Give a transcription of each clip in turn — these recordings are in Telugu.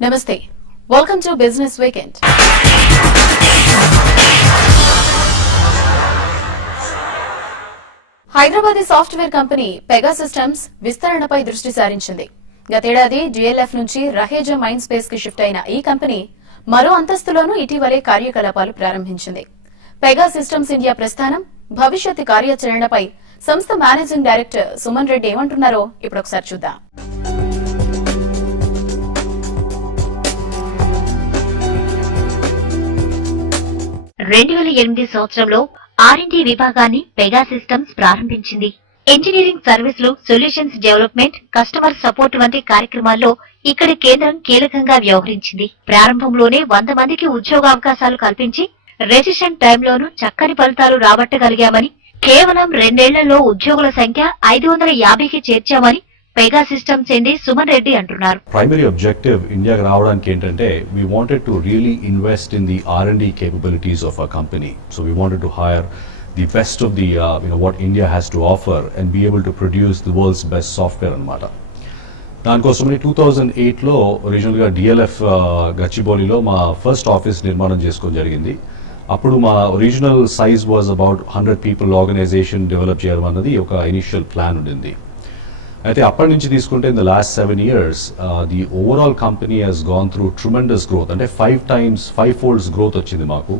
Namaste. Welcome to Business Weekend. Hyderabadi software company Pega Systems విస్తరణపై దృష్టి సారించింది. గతేడాది DLF నుంచి రహేజా మైండ్ స్పేస్ కి షిఫ్ట్ అయిన ఈ కంపెనీ మరో అంతస్తులోనూ ఇటీవలే కార్యకలాపాలు ప్రారంభించింది. పెగా సిస్టమ్స్ ఇండియా ప్రస్థానం, భవిష్యత్తు కార్యాచరణపై సంస్థ మేనేజింగ్ డైరెక్టర్ సుమన్ రెడ్డి ఏమంటున్నారో ఇప్పుడు ఒకసారి చూద్దాం. 2008 సంవత్సరంలో R&D విభాగాన్ని పెగా సిస్టమ్స్ ప్రారంభించింది. ఇంజనీరింగ్ సర్వీసులు, సొల్యూషన్స్ డెవలప్మెంట్, కస్టమర్ సపోర్ట్ వంటి కార్యక్రమాల్లో ఇక్కడి కేంద్రం కీలకంగా వ్యవహరించింది. ప్రారంభంలోనే 100 మందికి ఉద్యోగావకాశాలు కల్పించి రెసిషన్ టైంలోనూ చక్కని ఫలితాలు రాబట్టగలిగామని, కేవలం 2 ఏళ్లలో ఉద్యోగుల సంఖ్య 550కి చేర్చామని పెగా సిస్టమ్స్ ఎండి సుమన్ రెడ్డి అంటున్నారు. Primary objective ఇండియాకి రావడానికి ఏంటంటే we wanted to really invest in the R&D capabilities of our company. So we wanted to hire the best of the what India has to offer and be able to produce the world's best software అన్నమాట. దానికోసమని 2008లో ఒరిజినల్ గా DLF గచ్చిబౌలిలో మా ఫస్ట్ ఆఫీస్ నిర్మాణం చేసుకోవడం జరిగింది. అప్పుడు మా original size was about 100 people organisation develop చేయడం అన్నది ఒక ఇనిషియల్ ప్లాన్ ఉండింది. అయితే అప్పటి నుంచి తీసుకుంటే in the last 7 years the overall company has gone through tremendous growth. అంటే 5 folds గ్రోత్ వచ్చింది మాకు.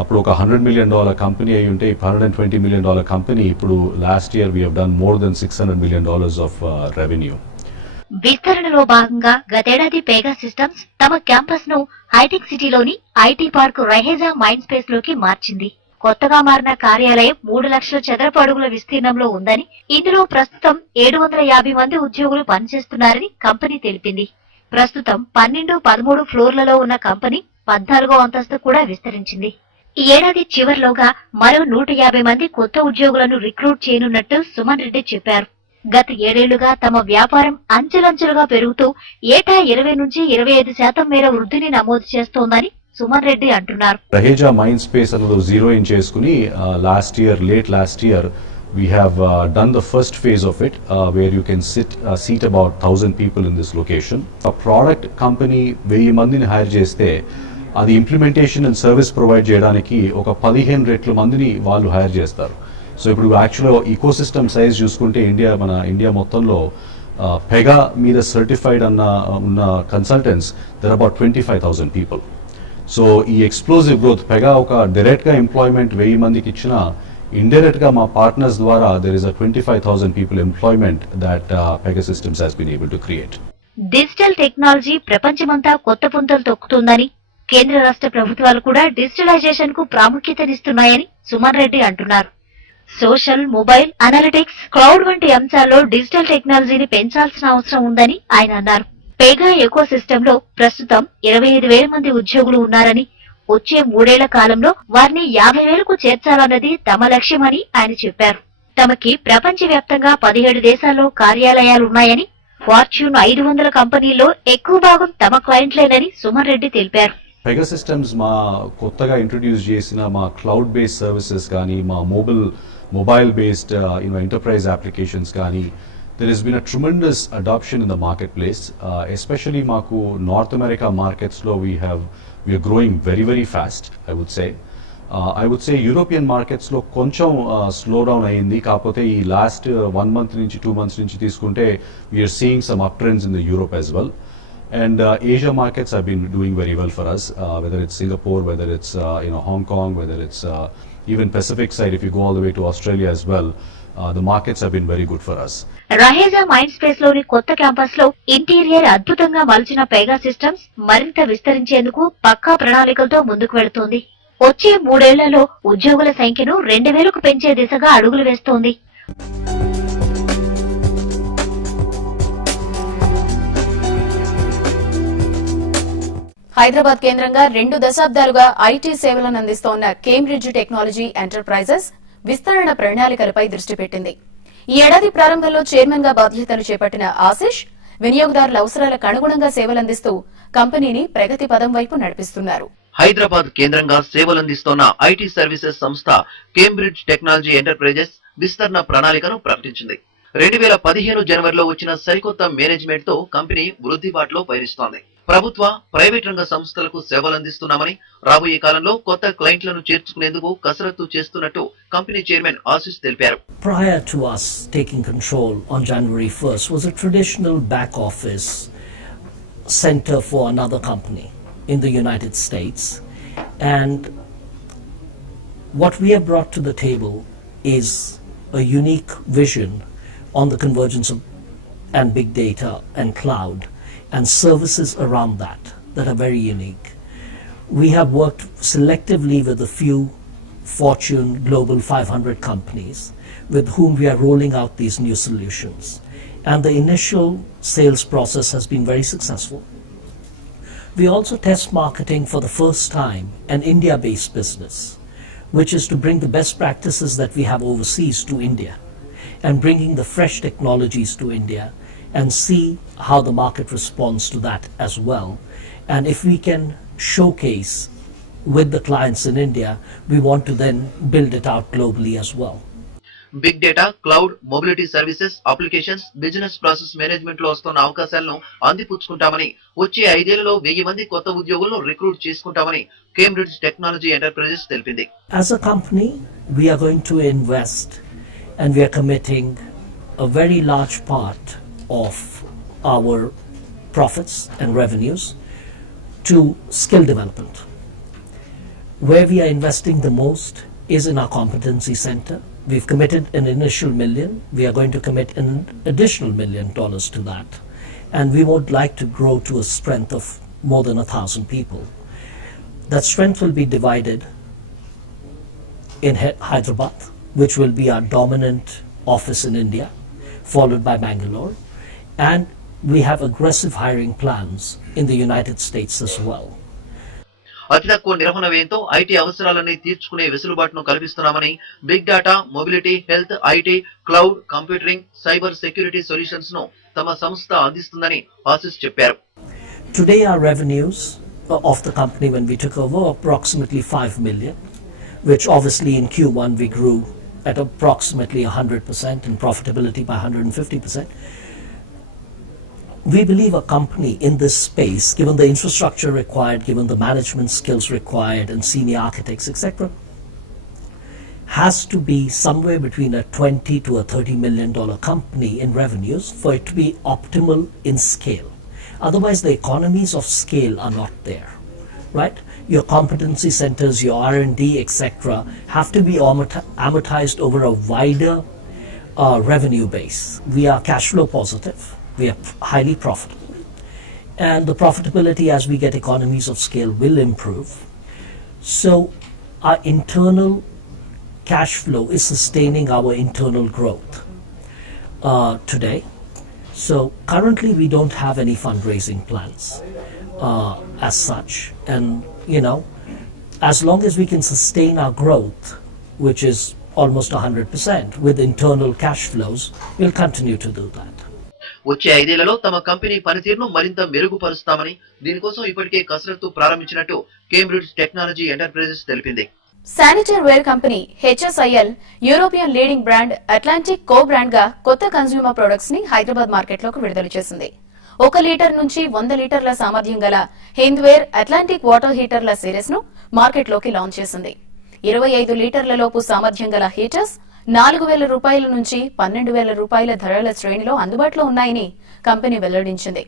అప్పుడు ఒక $100 million కంపెనీ అయి ఉంటే $120 million కంపెనీ ఇప్పుడు last year we have done more than $600 million of revenue. విస్తరణలో భాగంగా గతేడాది పెగా సిస్టమ్స్ తమ క్యాంపస్ ను హైటెక్ సిటీలోని IT park Raheja Mindspace లోకి మార్చింది. కొత్తగా మారిన కార్యాలయం 3 లక్షల చదరపు అడుగుల విస్తీర్ణంలో ఉందని, ఇందులో ప్రస్తుతం 750 మంది ఉద్యోగులు పనిచేస్తున్నారని కంపెనీ తెలిపింది. ప్రస్తుతం 12, 13 ఫ్లోర్లలో ఉన్న కంపెనీ 14వ అంతస్తు కూడా విస్తరించింది. ఈ ఏడాది చివరిలోగా మరో 150 మంది కొత్త ఉద్యోగులను రిక్రూట్ చేయనున్నట్టు సుమన్ రెడ్డి చెప్పారు. గత 7 ఏళ్లుగా తమ వ్యాపారం అంచెలంచెలుగా పెరుగుతూ ఏటా 20 నుంచి 25% మేర వృద్ధిని నమోదు చేస్తోందని సుమన్ రెడ్డి అంటున్నారు. రహేజా మైండ్ స్పేస్ అన్నది జీరో ఇన్ చేసుకుని late last year we have done the first phase of it where you can seat about 1000 people in this location. A product company 1000 మందిని హైర్ చేస్తే అది ఇంప్లిమెంటేషన్ అండ్ సర్వీస్ ప్రొవైడ్ చేయడానికి ఒక 15 రెట్ల మందిని వాళ్ళు హైర్ చేస్తారు. సో ఇప్పుడు యాక్చువల్గా ఈకో సిస్టమ్ సైజ్ చూసుకుంటే మన ఇండియా మొత్తంలో పెగా మీద సర్టిఫైడ్ ఉన్న consultants there about 25,000 people. So ఈ ఎక్స్ప్లోజివ్ గ్రోత్ పెగా ఒక డైరెక్ట్ గా ఎంప్లాయ్మెంట్ 1000 మందికి ఇచ్చిన, ఇండైరెక్ట్ గా మా పార్ట్నర్స్ ద్వారా there is 25,000 people employment that Pega Systems has been able to create. Digital technology ప్రపంచమంతా కొత్త పుంతలు తొక్కుతుందని, కేంద్ర రాష్ట్ర ప్రభుత్వాలు కూడా డిజిటలైజేషన్ కు ప్రాముఖ్యతనిస్తున్నాయని సుమన్ రెడ్డి అంటున్నారు. సోషల్, మొబైల్, అనలిటిక్స్, క్లౌడ్ వంటి అంశాల్లో డిజిటల్ టెక్నాలజీని పెంచాల్సిన అవసరం ఉందని ఆయన అన్నారు. పెగా ఎకో సిస్టమ్ లో ప్రస్తుతం 25,000 మంది ఉద్యోగులు ఉన్నారని, వచ్చే 3 ఏళ్ల కాలంలో వారిని 50,000కు చేర్చాలన్నది తమ లక్ష్యమని ఆయన చెప్పారు. తమకి ప్రపంచవ్యాప్తంగా 17 దేశాల్లో కార్యాలయాలున్నాయని, ఫార్చ్యూన్ 500 కంపెనీల్లో ఎక్కువ భాగం తమ క్లయింట్లేనని సుమన్ రెడ్డి తెలిపారు. పెగా సిస్టమ్స్ మా కొత్తగా ఇంట్రొడ్యూస్ చేసిన మా క్లౌడ్ బేస్డ్ సర్వీసెస్ కానీ, మా మొబైల్ బేస్డ్ ఎంటర్ప్రైజ్ అప్లికేషన్స్ కానీ, there has been a tremendous adoption in the marketplace, especially maku North America markets lo we are growing very very fast. I would say European markets lo koncham slow down ayindi, kaapothe ee last 1 month nunchi 2 months nunchi teeskunte we are seeing some uptrends in the Europe as well. And Asia markets have been doing very well for us, whether it's Singapore, whether it's Hong Kong, whether it's even Pacific side, if you go all the way to Australia as well. The markets have been very good for us. Raheja mind space లోని కొత్త క్యాంపస్ లో ఇంటీరియర్ అద్భుతంగా మలిచిన పెగా సిస్టమ్స్ మరింత విస్తరించేందుకు పక్కా ప్రణాళికలతో ముందుకు వెళుతోంది. వచ్చే 3 ఏళ్లలో ఉద్యోగుల సంఖ్యను 2000కు పెంచే దిశగా అడుగులు వేస్తోంది. హైదరాబాద్ కేంద్రంగా 2 దశాబ్దాలుగా ఐటీ సేవలను అందిస్తోన్న కేంబ్రిడ్జ్ టెక్నాలజీ ఎంటర్ప్రైజెస్ విస్తరణ ప్రణాళికలపై దృష్టి పెట్టింది. ఈ ఏడాది ప్రారంభంలో చైర్మన్ గా బాధ్యతలు చేపట్టిన ఆశిష్ వినియోగదారుల అవసరాలకు అనుగుణంగా సేవలందిస్తూ కంపెనీని ప్రగతి పదం వైపు నడిపిస్తున్నారు. హైదరాబాద్ కేంద్రంగా సేవలందిస్తోన్న ఐటీ సర్వీసెస్ సంస్థ కేంబ్రిడ్జ్ టెక్నాలజీ ఎంటర్ప్రైజెస్ విస్తరణ ప్రణాళికను ప్రకటించింది. 2015 జనవరిలో వచ్చిన సరికొత్త మేనేజ్మెంట్ తో కంపెనీ వృద్ధి బాటలో పయనిస్తోంది. ప్రభుత్వ ప్రైవేట్ రంగ సంస్థలకు సేవలు అందిస్తున్నామని రాబోయే కాలంలో కొత్త క్లయింట్లను చేర్చుకునేందుకు కసరత్తు చేస్తున్నట్టు కంపెనీ చైర్మన్ ఆశిష్ తెలిపారు. Prior to us taking control on January 1st was a traditional back office center for another company in the United States, and what we have brought to the table is a unique vision on the convergence of and big data and cloud and services around that are very unique. We have worked selectively with a few Fortune Global 500 companies with whom we are rolling out these new solutions, and the initial sales process has been very successful. We also test marketing for the first time an India-based business, which is to bring the best practices that we have overseas to India and bringing the fresh technologies to India and see how the market responds to that as well. And if we can showcase with the clients in India, we want to then build it out globally as well. Big data, cloud, mobility services, applications, business process management లో వస్తున్న అవకాశాలను అందిపుచ్చుకుంటామని, వచ్చే 5 ఏళ్లలో 1000 మంది కొత్త ఉద్యోగులను రిక్రూట్ చేసుకుంటామని కేంబ్రిడ్జ్ టెక్నాలజీ ఎంటర్ప్రైజెస్ తెలిపింది. As a company, we are going to invest and we are committing a very large part of our profits and revenues to skill development. Where we are investing the most is in our competency center. We've committed an initial $1 million. We are going to commit an additional $1 million to that. And we would like to grow to a strength of more than 1,000 people. That strength will be divided in Hyderabad, which will be our dominant office in India, followed by Bangalore. And we have aggressive hiring plans in the United States as well. అతి తక్కువ నిర్వహణ వ్యయంతో ఐటీ అవసరాలన్నీ తీర్చుకునే వెసులుబాటును కల్పిస్తున్నామని big data, mobility, health, IT, cloud, computing, cyber security solutions ను తమ సంస్థ అందిస్తుందని ఆశిష్ చెప్పారు. Today our revenues of the company when we took over approximately 5 million, which obviously in Q1 we grew at approximately 100% and profitability by 150%. We believe a company in this space, given the infrastructure required, given the management skills required and senior architects, etc., has to be somewhere between a $20 to a $30 million company in revenues for it to be optimal in scale. Otherwise, the economies of scale are not there, right? Your competency centers, your R&D, etc., have to be amortized over a wider revenue base. We are cash flow positive. We are highly profitable, and the profitability as we get economies of scale will improve. So our internal cash flow is sustaining our internal growth today. So currently we don't have any fundraising plans as such, and as long as we can sustain our growth, which is almost 100% with internal cash flows, we'll continue to do that. వచ్చే 5 ఏళ్లలో తమ కంపెనీ పనితీరును మరింత మెరుగుపరుస్తామని, దీనికోసం ఇప్పటికే కసరత్తు ప్రారంభించినట్టు కేంబ్రిడ్జ్ టెక్నాలజీ ఎంటర్ప్రైజెస్ తెలిపింది. Sanitary ware company HSIL European leading brand Atlantic co brand గా కొత్త కన్స్యూమర్ ప్రొడక్ట్స్ ని హైదరాబాద్ మార్కెట్లోకి విడుదల చేసింది. 1 లీటర్ నుంచి 100 లీటర్ల సామర్థ్యం గల హింద్వేర్ అట్లాంటిక్ వాటర్ హీటర్ల సిరీస్ ను మార్కెట్లోకి లాంచ్ చేసింది. 25 లీటర్ల లోపు సామర్థ్యం గల హీటర్స్ 4,000 రూపాయల నుంచి 12,000 రూపాయల ధరల శ్రేణిలో అందుబాటులో ఉన్నాయని కంపెనీ వెల్లడించింది.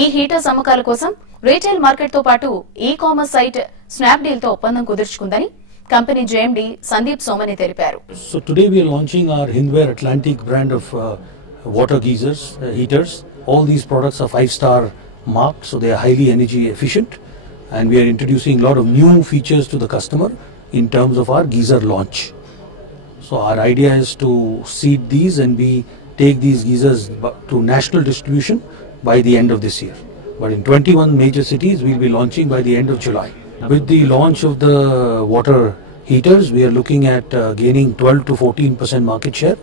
ఈ హీటర్స్ అమ్మకాల కోసం రీటైల్ మార్కెట్ తో పాటు ఈ-కామర్స్ సైట్ స్నాప్డీల్ తో ఒప్పందం కుదుర్చుకుందని కంపెనీ జేఎండీ సందీప్ సోమని తెలిపారు. So today we are launching our Hindware Atlantic brand of water geysers, heaters. All these products are 5-star marked, so they are highly energy efficient, and we are introducing a lot of new features to the customer in terms of our geyser launch. So our idea is to seed these and we take these geysers to national distribution by the end of this year. But in 21 major cities we'll be launching by the end of July. With the launch of the water heaters, we are looking at gaining 12 to 14% market share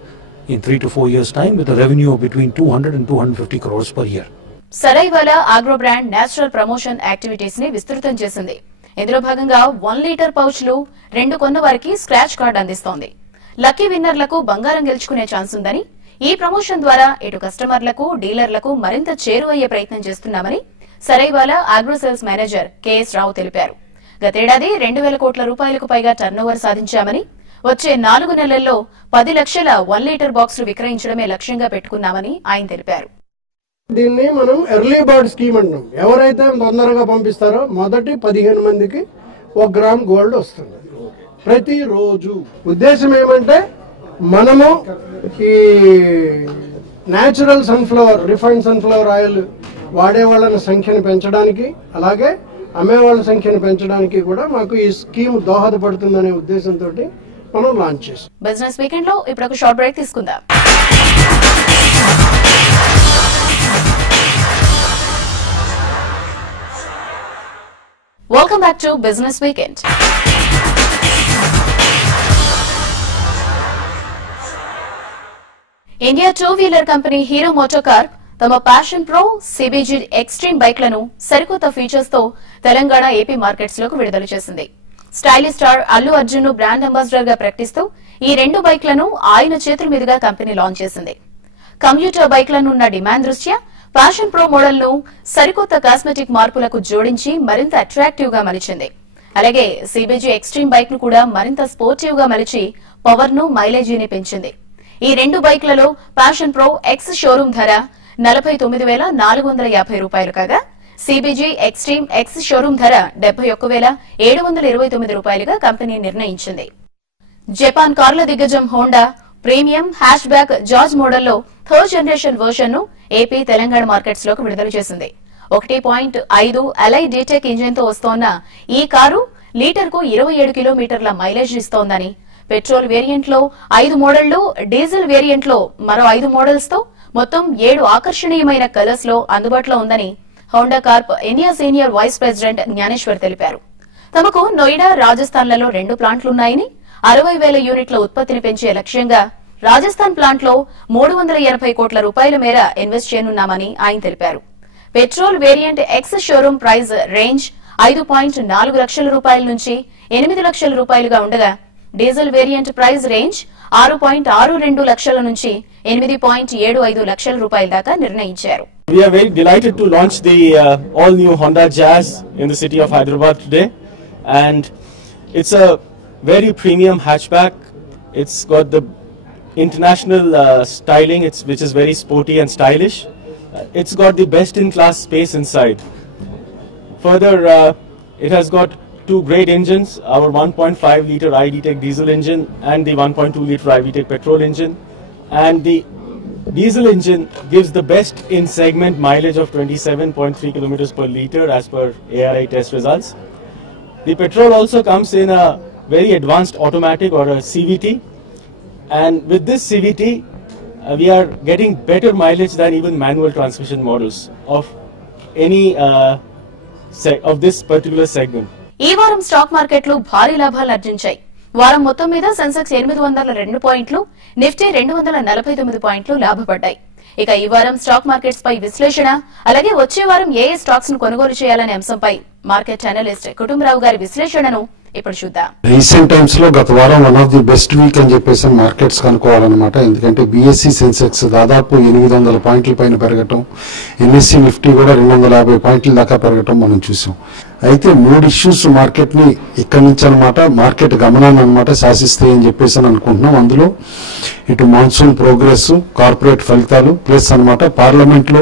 in 3 to 4 years time with a revenue of between 200 and 250 crores per year. Saraiwala agro brand natural promotion activities ని విస్తృతం చేసింది. ఇందులో భాగంగా 1 లీటర్ పౌచ్లు 2 కొన్న వారికి స్క్రాచ్ కార్డ్ అందిస్తోంది. లక్కీ విన్నర్లకు బంగారం గెలుచుకునే ఛాన్స్ ఉందని, ఈ ప్రమోషన్ ద్వారా ఇటు కస్టమర్లకు, డీలర్లకు మరింత చేరువయ్యే ప్రయత్నం చేస్తున్నామని సరైవాల ఆగ్రో సేల్స్ మేనేజర్ కెఎస్ రావు తెలిపారు. గతేడాది 2,000 కోట్ల రూపాయలకు పైగా టర్నోవర్ సాధించామని, వచ్చే 4 నెలల్లో 10 లక్షల 1 లీటర్ బాక్సులు విక్రయించడమే లక్ష్యంగా పెట్టుకున్నామని ఆయన తెలిపారు. దీన్ని మనం ఎర్లీ బర్డ్ స్కీమ్ అంటాం. ఎవరైతే తొందరగా పంపిస్తారో మొదటి 15 మందికి 1 గ్రామ్ గోల్డ్ వస్తుంది ప్రతిరోజు. ఉద్దేశం ఏమంటే మనము ఈ natural sunflower, refined sunflower oil వాడే వాళ్ళ సంఖ్యను పెంచడానికి, అలాగే అమ్మేవాళ్ళ సంఖ్యను పెంచడానికి కూడా మాకు ఈ స్కీమ్ దోహదపడుతుందనే ఉద్దేశంతో మనం లాంచ్ చేసాం. బిజినెస్ వీకెండ్ లో ఇప్పుడు ఒక షార్ట్ బ్రేక్ తీసుకుందాం. Welcome back to Business Weekend. India two wheeler company Hero MotoCorp తమ ప్యాషన్ ప్రో CBG ఎక్స్ట్రీమ్ బైక్లను సరికొత్త ఫీచర్స్ తో తెలంగాణ, ఏపీ మార్కెట్స్ లోకి విడుదల చేసింది. స్టైలిష్ స్టార్ అల్లు అర్జున్ ను బ్రాండ్ అంబాసిడర్ గా ప్రకటిస్తూ ఈ 2 బైక్లను ఆయన చేతుల మీదుగా కంపెనీ లాంచ్ చేసింది. కమ్యూటర్ బైక్లనున్న డిమాండ్ దృష్ట్యా ప్యాషన్ ప్రో మోడల్ ను సరికొత్త కాస్మెటిక్ మార్పులకు జోడించి మరింత అట్రాక్టివ్ గా మలిచింది. అలాగే CBG ఎక్స్ట్రీమ్ బైక్ ను కూడా మరింత స్పోర్టివ్ గా మలిచి పవర్ ను, మైలేజీని పెంచింది. ఈ 2 బైక్లలో ప్యాషన్ ప్రో ఎక్స్ షోరూం ధర 49,450 రూపాయలు కాగా, CBG ఎక్స్ట్రీమ్ ఎక్స్ షోరూం ధర 71,729 రూపాయలుగా కంపెనీ నిర్ణయించింది. జపాన్ కార్ల దిగ్గజం Honda premium hash back George మోడల్లో 3rd జనరేషన్ వర్షన్ ను ఏపీ, తెలంగాణ మార్కెట్స్ లోకి విడుదల చేసింది. 1.5 అలై డీటెక్ ఇంజిన్ తో వస్తోన్న ఈ కారు లీటర్కు 27 కిలోమీటర్ల మైలేజ్ ఇస్తోందని, పెట్రోల్ వేరియంట్ లో 5 మోడళ్లు, డీజిల్ వేరియంట్ లో మరో 5 మోడల్స్ తో మొత్తం 7 ఆకర్షణీయమైన కలర్స్ లో అందుబాటులో ఉందని Honda Corp India senior vice president Gnaneshwar తెలిపారు. తమకు నోయిడా, రాజస్థాన్లలో 2 ప్లాంట్లున్నాయని, 60,000 యూనిట్ల ఉత్పత్తిని పెంచే లక్ష్యంగా రాజస్థాన్ ప్లాంట్ లో 380 కోట్ల రూపాయల మేర ఇన్వెస్ట్ చేయనున్నామని ఆయన తెలిపారు. Petrol variant X showroom price range 5.4 లక్షల రూపాయల నుంచి 8 లక్షల రూపాయలుగా ఉండగా, డీజిల్ వేరియంట్ ప్రైస్ రేంజ్ 6.62 లక్షల నుంచి 8.75 లక్షల రూపాయల దాకా నిర్ణయించారు. We are very delighted to launch the all-new Honda Jazz in the city of Hyderabad today, and it's a very premium hatchback. It's got the international styling, which is very sporty and stylish. It's got the best-in-class space inside. Further, it has got 2 great engines, our 1.5-liter iVTEC diesel engine and the 1.2-liter iVTEC petrol engine. And the diesel engine gives the best in-segment mileage of 27.3 kilometers per liter as per ARI test results. The petrol also comes in a very advanced automatic or a CVT. And with this CVT, we are getting better mileage than even manual transmission models of any of this particular segment. ఈ వారం స్టాక్ మార్కెట్లు భారీ లాభాలు ఆర్జించాయి. వారం మొత్తం మీద సెన్సెక్స్ 802 పాయింట్లు, నిఫ్టీ 249 పాయింట్లు లాభపడ్డాయి. ఇక ఈ వారం స్టాక్ మార్కెట్స్ పై విశ్లేషణ, అలాగే వచ్చే వారం ఏ స్టాక్స్ ను కొనుగోలు చేయాలనే అంశంపై మార్కెట్ అనలిస్ట్ కుటుంబరావు గారి విశ్లేషణను ఇప్పుడు చూద్దాం. రీసెంట్ టైమ్స్ లో గత వారం one of the best week అని చెప్పేసి మార్కెట్స్ కనుక్కోవాలన్నమాట. ఎందుకంటే BSE సెన్సెక్స్ దాదాపు 800 పాయింట్ల పైన పెరగటం, NSE నిఫ్టీ కూడా 250 పాయింట్ల దాకా పెరగటం మనం చూసాం. అయితే 3 ఇష్యూస్ మార్కెట్ ని ఇక్కడి నుంచి అనమాట, మార్కెట్ గమనాన్ని అనమాట శాసిస్తాయని చెప్పేసి అనుకుంటున్నాం. అందులో ఇటు మాన్సూన్ ప్రోగ్రెస్, కార్పొరేట్ ఫలితాలు, ప్లస్ అనమాట పార్లమెంట్ లో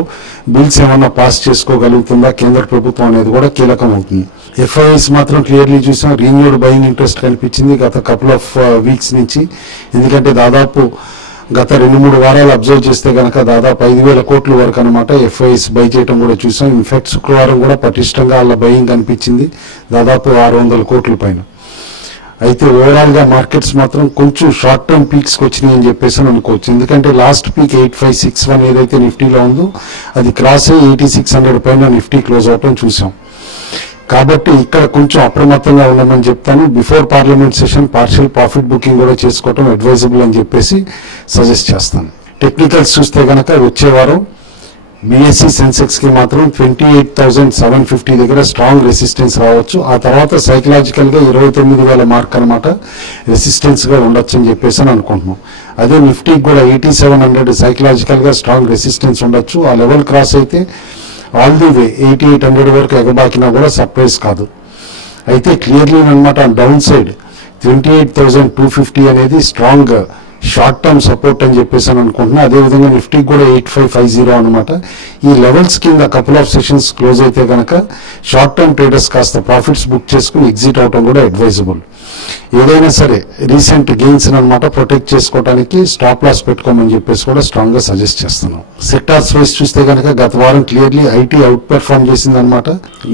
బిల్స్ ఏమన్నా పాస్ చేసుకోగలుగుతుందా కేంద్ర ప్రభుత్వం అనేది కూడా కీలకం అవుతుంది. FIIs మాత్రం క్లియర్లీ చూసాం, రీన్యూడ్ బయింగ్ ఇంట్రెస్ట్ కనిపించింది గత కపుల్ ఆఫ్ వీక్స్ నుంచి. ఎందుకంటే దాదాపు గత 2-3 వారాలు అబ్జర్వ్ చేస్తే కనుక దాదాపు 5,000 కోట్ల వరకు అనమాట FIIs బై చేయడం కూడా చూసాం. ఇన్ఫాక్ట్ శుక్రవారం కూడా పటిష్టంగా వాళ్ళ బయింగ్ కనిపించింది దాదాపు 600 కోట్ల పైన. అయితే ఓవరాల్ గా మార్కెట్స్ మాత్రం కొంచెం షార్ట్ టర్మ్ పీక్స్ వచ్చినాయి అని చెప్పేసి అనుకోవచ్చు. ఎందుకంటే లాస్ట్ పీక్ 8561 ఏదైతే నిఫ్టీలో ఉందో అది క్రాస్ అయ్యి 8600 పైన నిఫ్టీ క్లోజ్ అవటం చూసాం. కాబట్టి ఇక్కడ కొంచెం అప్రమత్తంగా ఉండమని చెప్తాను. Before parliament session partial profit booking కూడా చేసుకోవడం అడ్వైజబుల్ అని చెప్పేసి సజెస్ట్ చేస్తాను. టెక్నికల్స్ చూస్తే కనుక వచ్చే వారం BSE సెన్సెక్స్ కి మాత్రం 28,750 దగ్గర స్ట్రాంగ్ రెసిస్టెన్స్ రావచ్చు. ఆ తర్వాత సైకలాజికల్ గా 29,000 మార్క్ అనమాట రెసిస్టెన్స్ గా ఉండొచ్చు అని చెప్పేసి అనుకుంటున్నాం. అదే నిఫ్టీకి కూడా 8700 సైకలాజికల్ గా స్ట్రాంగ్ రెసిస్టెన్స్ ఉండొచ్చు. ఆ లెవెల్ క్రాస్ అయితే ఆల్ ది వే 8800 వరకు ఎగబాకినా కూడా సర్ప్రైజ్ కాదు. అయితే క్లియర్లీ అనమాట డౌన్ సైడ్ 28,250 అనేది స్ట్రాంగ్ షార్ట్ టర్మ్ సపోర్ట్ అని చెప్పేసి అని అనుకుంటున్నా. అదేవిధంగా నిఫ్టీకి కూడా 8550 అనమాట. ఈ లెవెల్స్ కింద కపుల్ ఆఫ్ సెషన్స్ క్లోజ్ అయితే కనుక షార్ట్ టర్మ్ ట్రేడర్స్ కాస్త ప్రాఫిట్స్ బుక్ చేసుకుని ఎగ్జిట్ అవటం కూడా అడ్వైజబుల్. ఏదైనా సరే రీసెంట్ గెయిన్స్ అనమాట ప్రొటెక్ట్ చేసుకోవడానికి స్టాప్ లాస్ పెట్టుకోమని చెప్పేసి కూడా స్ట్రాంగ్ గా సజెస్ట్ చేస్తున్నాం. సెక్టార్స్ వైజ్ చూస్తే కనుక గత వారం క్లియర్లీ ఐటీ అవుట్ పెర్ఫార్మ్ చేసింది అనమాట.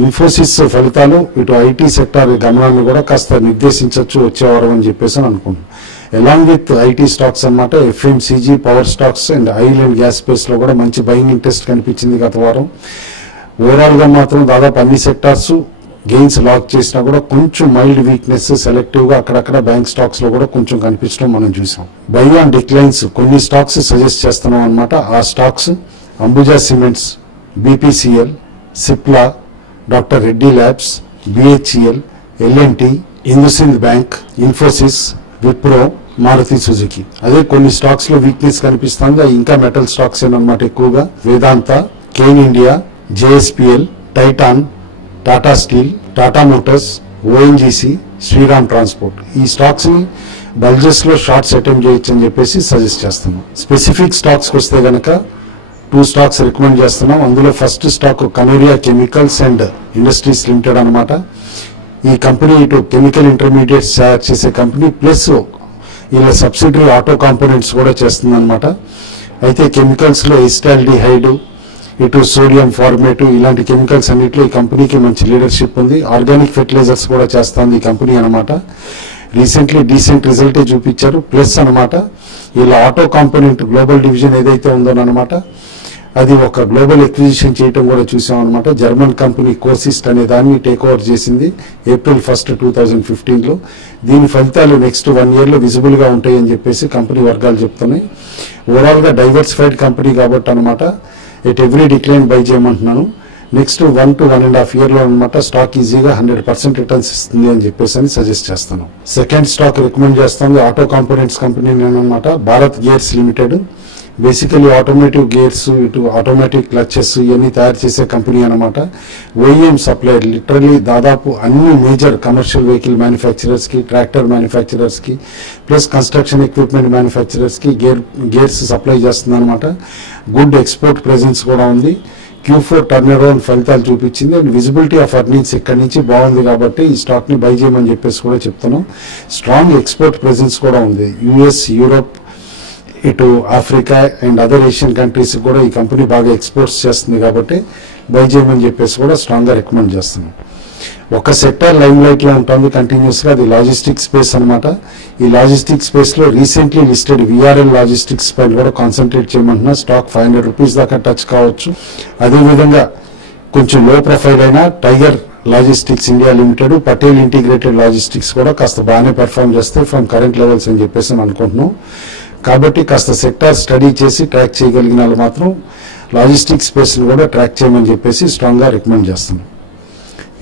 ఇన్ఫోసిస్ ఫలితాలు ఇటు ఐటీ సెక్టార్ గమనాన్ని కూడా కాస్త నిర్దేశించవచ్చు వచ్చే వారం అని చెప్పేసి అనుకుంటున్నాం. అలాంగ్ విత్ ఐటీ స్టాక్స్ అనమాట FMCG, power stocks and oil and gas space లో కూడా మంచి బయింగ్ ఇంట్రెస్ట్ కనిపించింది గత వారం. ఓవరాల్ గా మాత్రం దాదాపు అన్ని సెక్టార్స్ గెయిన్స్ లాక్ చేసినా కూడా కొంచెం మైల్డ్ వీక్నెస్ సెలెక్టివ్ గా అక్కడక్కడ బ్యాంక్ స్టాక్స్ లో కూడా కొంచెం కనిపించడం మనం చూసాం. బై ఆన్ డిక్లైన్స్ కొన్ని స్టాక్స్ సజెస్ట్ చేస్తున్నాం అనమాట. ఆ stocks Ambuja cements, BPCL, Cipla, doctor Reddy labs, BHEL, LNT, IndusInd bank, Infosys, Wipro, Maruti Suzuki. అదే కొన్ని స్టాక్స్ లో వీక్నెస్ కనిపిస్తుంది. ఇంకా మెటల్ స్టాక్స్ ఏనమాట ఎక్కువగా Vedanta, Cairn India, JSPL, Titan, Tata steel, Tata motors, ONGC, Shriram transport. ఈ స్టాక్స్ ని బల్జెస్ లో షార్ట్స్ అటెంప్ట్ చేయొచ్చు అని చెప్పేసి సజెస్ట్ చేస్తున్నాం. స్పెసిఫిక్ స్టాక్స్ వస్తే గనక 2 స్టాక్స్ రికమెండ్ చేస్తున్నాం. అందులో first stock Kanoria chemicals and industries limited అనమాట. ఈ కంపెనీ ఇటు కెమికల్ ఇంటర్మీడియట్స్ తయారు చేసే కంపెనీ ప్లస్ ఇలా సబ్సిడరీ ఆటో కాంపోనెంట్స్ కూడా చేస్తుంది అనమాట. అయితే కెమికల్స్ లో ఎసిటాల్డిహైడ్, ఇటు సోడియం ఫార్మేట్ ఇలాంటి కెమికల్స్ అన్నింటిలో ఈ కంపెనీకి మంచి లీడర్షిప్ ఉంది. ఆర్గానిక్ ఫెర్టిలైజర్స్ కూడా చేస్తుంది ఈ కంపెనీ అనమాట. రీసెంట్లీ డీసెంట్ రిజల్టే చూపించారు. ప్లస్ అనమాట ఇలా ఆటో కాంపోనెంట్ గ్లోబల్ డివిజన్ ఏదైతే ఉందోనమాట అది ఒక గ్లోబల్ ఎక్విజిషన్ చేయటం కూడా చూసాం అనమాట. జర్మన్ కంపెనీ కోసిస్ట్ అనే దాన్ని టేక్ ఓవర్ చేసింది April 1, 2015లో. దీని ఫలితాలు నెక్స్ట్ 1 year లో విజిబుల్ గా ఉంటాయని చెప్పేసి కంపెనీ వర్గాలు చెప్తున్నాయి. ఓవరాల్ గా డైవర్సిఫైడ్ కంపెనీ కాబట్టి అనమాట ఎట్ ఎవ్రీ డిక్లైన్ బై చేయమంటున్నాను. నెక్స్ట్ 1 to 1.5 year లో అనమాట స్టాక్ ఈజీగా 100% రిటర్న్స్ ఇస్తుంది అని చెప్పేసి అని సజెస్ట్ చేస్తాను. సెకండ్ స్టాక్ రికమెండ్ చేస్తుంది ఆటో కాంపోనెంట్స్ కంపెనీ అనమాట, Bharat gears limited. Basically automotive gears, ఇటు ఆటోమేటిక్ క్లచెస్ ఇవన్నీ తయారు చేసే కంపెనీ అనమాట. ఓఈఎం సప్లైర్ లిటరలీ దాదాపు అన్ని మేజర్ కమర్షియల్ వెహికల్ మ్యానుఫ్యాక్చరర్స్ కి, ట్రాక్టర్ మ్యానుఫ్యాక్చరర్స్ కి, ప్లస్ కన్స్ట్రక్షన్ ఎక్విప్మెంట్ మ్యానుఫ్యాక్చరర్స్ కి గేర్స్ సప్లై చేస్తుంది అనమాట. గుడ్ ఎక్స్పోర్ట్ ప్రెజెన్స్ కూడా ఉంది. Q4 టర్న్ అరౌండ్ ఫలితాలు చూపించింది అండ్ విజిబిలిటీ ఆఫ్ ఎర్నింగ్స్ ఇక్కడి నుంచి బాగుంది కాబట్టి ఈ స్టాక్ ని బై చేయమని చెప్పేసి కూడా చెప్తున్నాం. స్ట్రాంగ్ ఎక్స్పోర్ట్ ప్రెజెన్స్ కూడా ఉంది. యుఎస్, యూరోప్, ఇటు Africa and other Asian countries కూడా ఈ కంపెనీ బాగా ఎక్స్పోర్ట్స్ చేస్తుంది కాబట్టి బై చేయమని చెప్పేసి కూడా స్ట్రాంగ్ గా రికమెండ్ చేస్తున్నాం. ఒక సెక్టర్ లైమ్ లైట్ లో ఉంటుంది కంటిన్యూస్ గా, అది లాజిస్టిక్ స్పేస్ అనమాట. ఈ లాజిస్టిక్ స్పేస్ లో రీసెంట్లీ లిస్టెడ్ విఆర్ఎల్ లాజిస్టిక్స్ పైన కూడా కాన్సన్ట్రేట్ చేయమంటున్నా. స్టాక్ 500 రూపీస్ దాకా టచ్ కావచ్చు. అదేవిధంగా కొంచెం లో ప్రొఫైల్ అయిన tiger logistics India limited, Patel integrated logistics కూడా కాస్త బాగానే పెర్ఫార్మ్ చేస్తే ఫ్రమ్ కరెంట్ లెవెల్స్ అని చెప్పేసి అనుకుంటున్నాం. కాబట్టి కాస్త సెక్టార్ స్టడీ చేసి ట్రాక్ చేయగలిగిన వాళ్ళు మాత్రం లాజిస్టిక్ స్పేస్ ని కూడా ట్రాక్ చేయమని చెప్పేసి స్ట్రాంగ్ గా రికమెండ్ చేస్తున్నాం.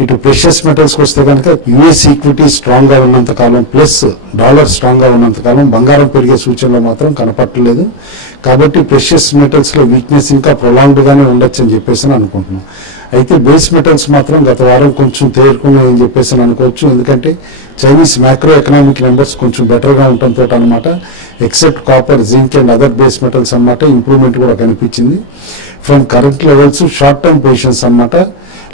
ఇటు ప్రెషియస్ మెటల్స్ వస్తే కనుక యుఎస్ ఈక్విటీ స్ట్రాంగ్ గా ఉన్నంత కాలం ప్లస్ డాలర్ స్ట్రాంగ్ గా ఉన్నంత కాలం బంగారం పెరిగే సూచనలు మాత్రం కనపట్టలేదు. కాబట్టి ప్రెషియస్ మెటల్స్ లో వీక్నెస్ ఇంకా ప్రొలాంగ్డ్ గానే ఉండొచ్చు అని చెప్పేసి అనుకుంటున్నాం. అయితే బేస్ మెటల్స్ మాత్రం గత వారం కొంచెం తేరుకున్నాయని చెప్పేసి అనుకోవచ్చు. ఎందుకంటే చైనీస్ మ్యాక్రో ఎకనామిక్ నెంబర్స్ కొంచెం బెటర్ గా ఉండటంతో అనమాట except copper, zinc and other base metals అనమాట ఇంప్రూవ్మెంట్ కూడా కనిపించింది. From current levels short term positions అనమాట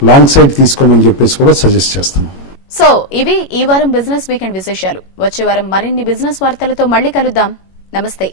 లాంగ్ సైడ్ తీసుకోమని చెప్పేసి కూడా సజెస్ట్ చేస్తున్నాం. సో ఇవి ఈ వారం బిజినెస్ వీకెండ్ విశేషాలు. వచ్చే వారం మరిన్ని బిజినెస్ వార్తలతో మళ్ళీ కలుద్దాం. నమస్తే.